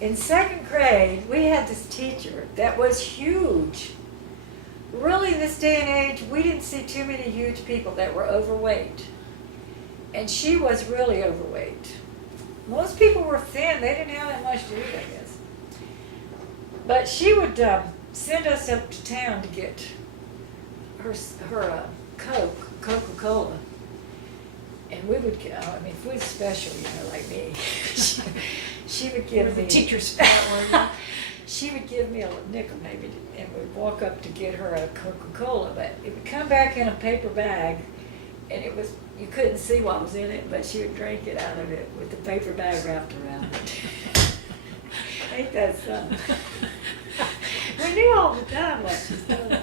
in second grade, we had this teacher that was huge. Really, in this day and age, we didn't see too many huge people that were overweight. And she was really overweight. Most people were thin. They didn't have that much to eat, I guess. But she would send us up to town to get her Coca-Cola. And we would, I mean, if we was special, you know, like me, she would give me. The teacher's fat. She would give me a nickel maybe, and we'd walk up to get her a Coca-Cola, but it would come back in a paper bag, and it was, you couldn't see what was in it, but she would drink it out of it with the paper bag wrapped around it. Ain't that something? We knew all the time what she was doing.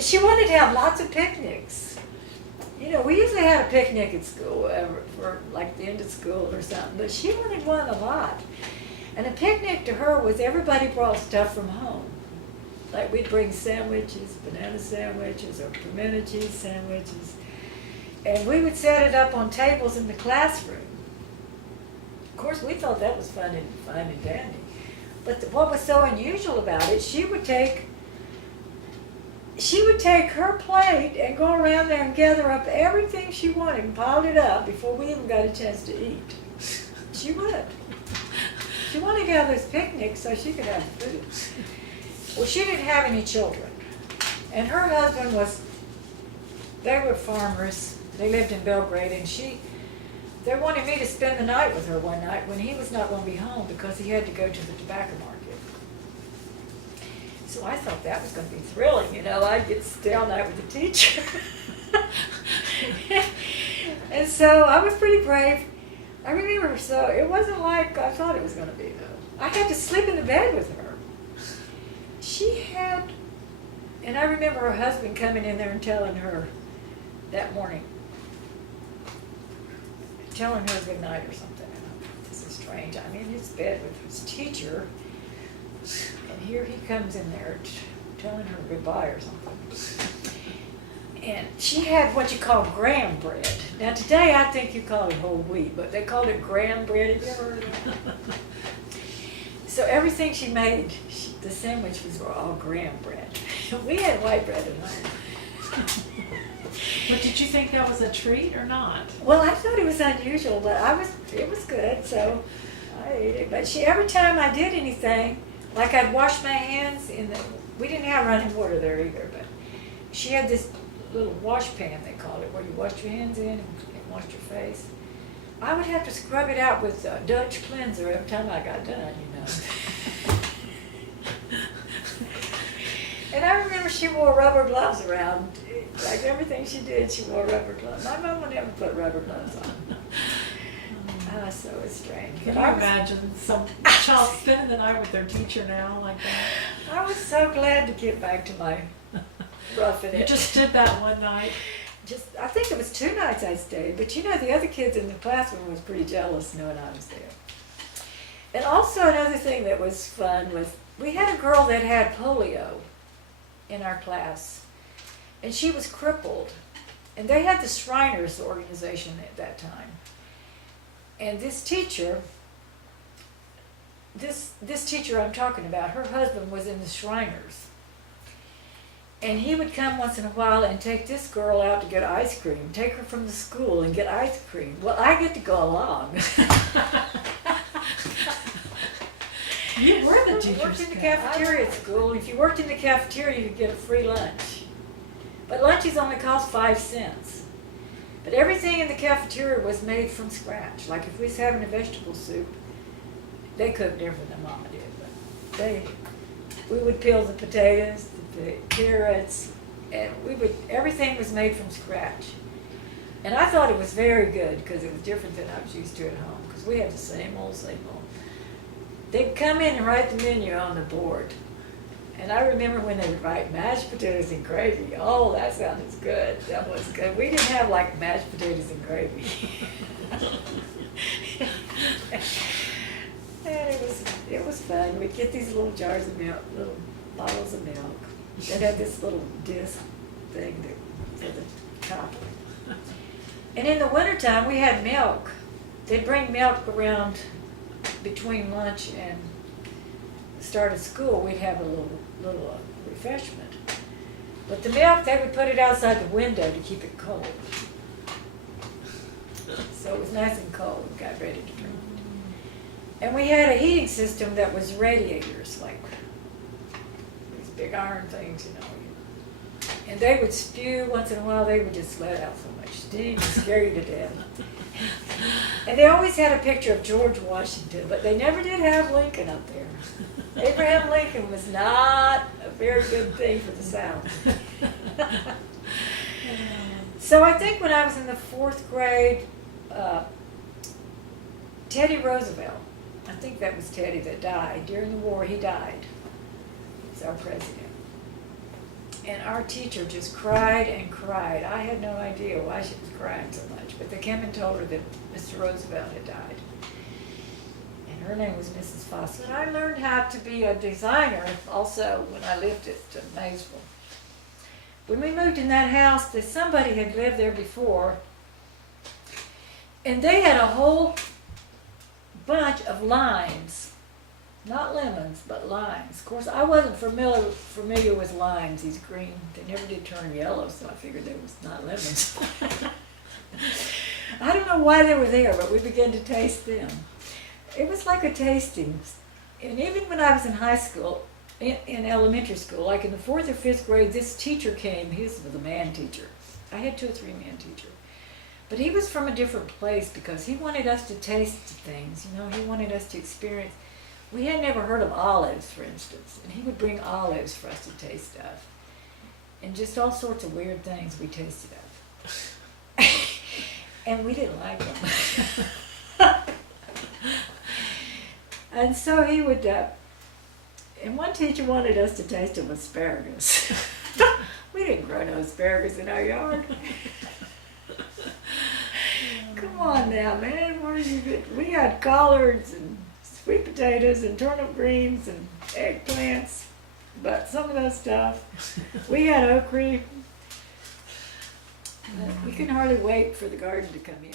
She wanted to have lots of picnics. You know, we usually had a picnic at school for like the end of school or something, but she wanted one a lot. And a picnic to her was everybody brought stuff from home. Like we'd bring sandwiches, banana sandwiches, or pimento cheese sandwiches. And we would set it up on tables in the classroom. Of course, we thought that was fun and dandy. But what was so unusual about it, she would take her plate and go around there and gather up everything she wanted and piled it up before we even got a chance to eat. She would. She wanted to have this picnic so she could have food. Well, she didn't have any children. And her husband they were farmers. They lived in Belgrade, and they wanted me to spend the night with her one night when he was not going to be home because he had to go to the tobacco market. So I thought that was going to be thrilling, you know. I'd get to stay all night with the teacher. And so I was pretty brave. I remember, so it wasn't like I thought it was going to be, though. I had to sleep in the bed with her. And I remember her husband coming in there and telling her that morning, telling her good night or something. This is strange. I'm in his bed with his teacher, and here he comes in there telling her goodbye or something. And she had what you call graham bread. Now today I think you call it whole wheat, but they called it graham bread. Have you ever heard of that? So everything she made, the sandwiches were all graham bread. We had white bread at home. But did you think that was a treat or not? Well, I thought it was unusual, but it was good, so I ate it. But every time I did anything, like I'd wash my hands we didn't have running water there either, but she had this little wash pan, they called it, where you wash your hands in and wash your face. I would have to scrub it out with a Dutch cleanser every time I got done, you know. And I remember she wore rubber gloves around. Like everything she did, she wore rubber gloves. My mom would never put rubber gloves on. So it's strange. Can you imagine some child spending the night with their teacher now like that? I was so glad to get back to my roughing it. You just did that one night? I think it was 2 nights I stayed, but you know, the other kids in the classroom was pretty jealous knowing I was there. And also another thing that was fun was we had a girl that had polio in our class, and she was crippled. And they had the Shriners organization at that time. And this teacher I'm talking about, her husband was in the Shriners. And he would come once in a while and take this girl out to get ice cream, take her from the school and get ice cream. Well, I get to go along. You were the teacher's worked in the cafeteria at school. If you worked in the cafeteria, you could get a free lunch. But lunches only cost 5 cents. But everything in the cafeteria was made from scratch. Like if we was having a vegetable soup, they cooked different than Mama did. But we would peel the potatoes, the carrots, and everything was made from scratch. And I thought it was very good because it was different than I was used to at home, because we had the same old. They'd come in and write the menu on the board. And I remember when they would write mashed potatoes and gravy. Oh, that sounded good. That was good. We didn't have like mashed potatoes and gravy. And it was fun. We'd get these little jars of milk, little bottles of milk. They'd have this little disc thing for the top. And in the wintertime, we had milk. They'd bring milk around between lunch and start of school, we'd have a little refreshment. But the milk, they would put it outside the window to keep it cold. So it was nice and cold, and got ready to drink. And we had a heating system that was radiators, like these big iron things, you know. And they would spew once in a while. They would just let out so much steam and scare you to death. And they always had a picture of George Washington, but they never did have Lincoln up there. Abraham Lincoln was not a very good thing for the South. So I think when I was in the 4th grade, Teddy Roosevelt, I think that was Teddy that died. During the war, he died. He's our president. And our teacher just cried and cried. I had no idea why she was crying so much, but they came and told her that Mr. Roosevelt had died. And her name was Mrs. Fawcett. I learned how to be a designer also when I lived at Maysville. When we moved in that house, somebody had lived there before, and they had a whole bunch of limes. Not lemons, but limes. Of course, I wasn't familiar with limes. These green, they never did turn yellow, so I figured they was not lemons. I don't know why they were there, but we began to taste them. It was like a tasting. And even when I was in high school, in elementary school, like in the 4th or 5th grade, this teacher came. He was a man teacher. I had 2 or 3 man teachers. But he was from a different place because he wanted us to taste things. You know, he wanted us to experience. We had never heard of olives, for instance, and he would bring olives for us to taste of. And just all sorts of weird things we tasted of. And we didn't like them. And so he would, and one teacher wanted us to taste of asparagus. We didn't grow no asparagus in our yard. Come on now, man, where did you get? We had collards and sweet potatoes and turnip greens and eggplants, but some of that stuff. We had okra. We couldn't hardly wait for the garden to come in.